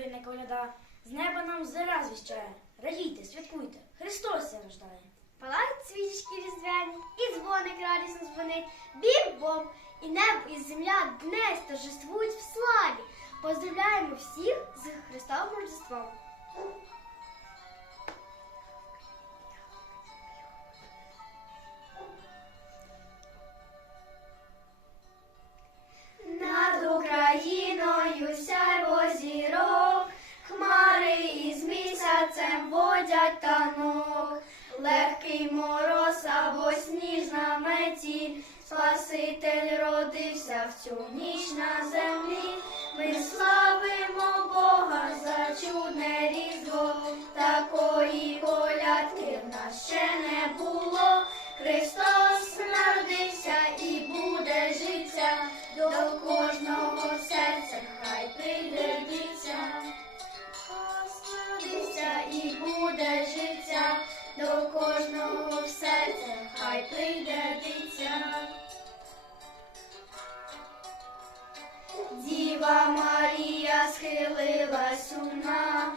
лине коляда, з неба нам зира звіщає. Радійте, святкуйте, Христос ся рождає. Палають свічечки різдвяні, і дзвоник радісно дзвонить. Бім-бом, і небо, і земля днес торжествують в славі. Поздравляємо всіх з Христовим танок, легкий мороз або сніжна метіль, Спаситель родився в цю ніч на землі. Ми славимо Бога за чудне різдво, такої колядки в нас ще не було. Христос народився і буде життя, до кожного хай прийде дитя. Діва Марія схилилась у нам,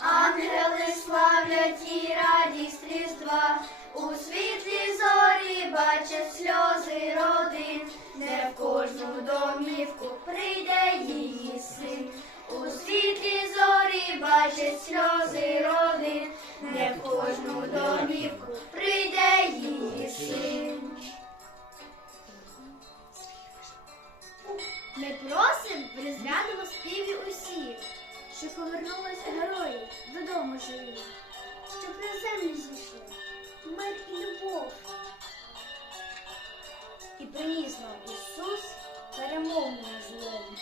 ангели славлять і радість різдва, у світлі зорі бачать сльози родин, де в кожну домівку прийде її син. У світлі зорі бачать сльози родин, де в кожну домівку Ми просимо в співі усіх, щоб повернулися герої додому живі, щоб на землю зійшли мир і любов. І приніс нам Ісус перемогу над злом.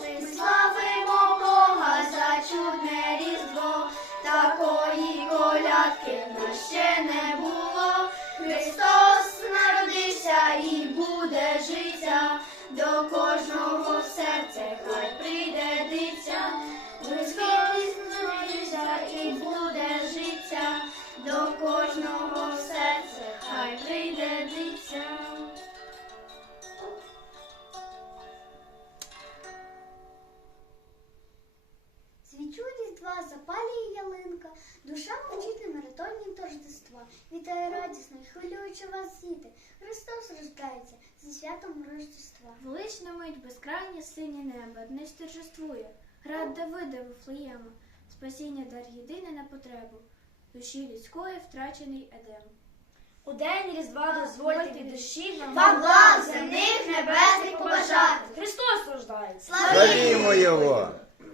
Ми славимо Бога за чудне різдво, такої колядки в нас ще не було. Христос народився і буде життя, до душа мчить на маратонні торжества. Вітаю радісно і хвилюючи вас, діти. Христос рождається зі святом Рождества. Велична мить безкрайнє синє небо, днесь торжествує, град Давида Вифлеєма, спасіння дар єдине на потребу, душі людської втрачений едем. У день Різдва дозвольте від душі Вам благ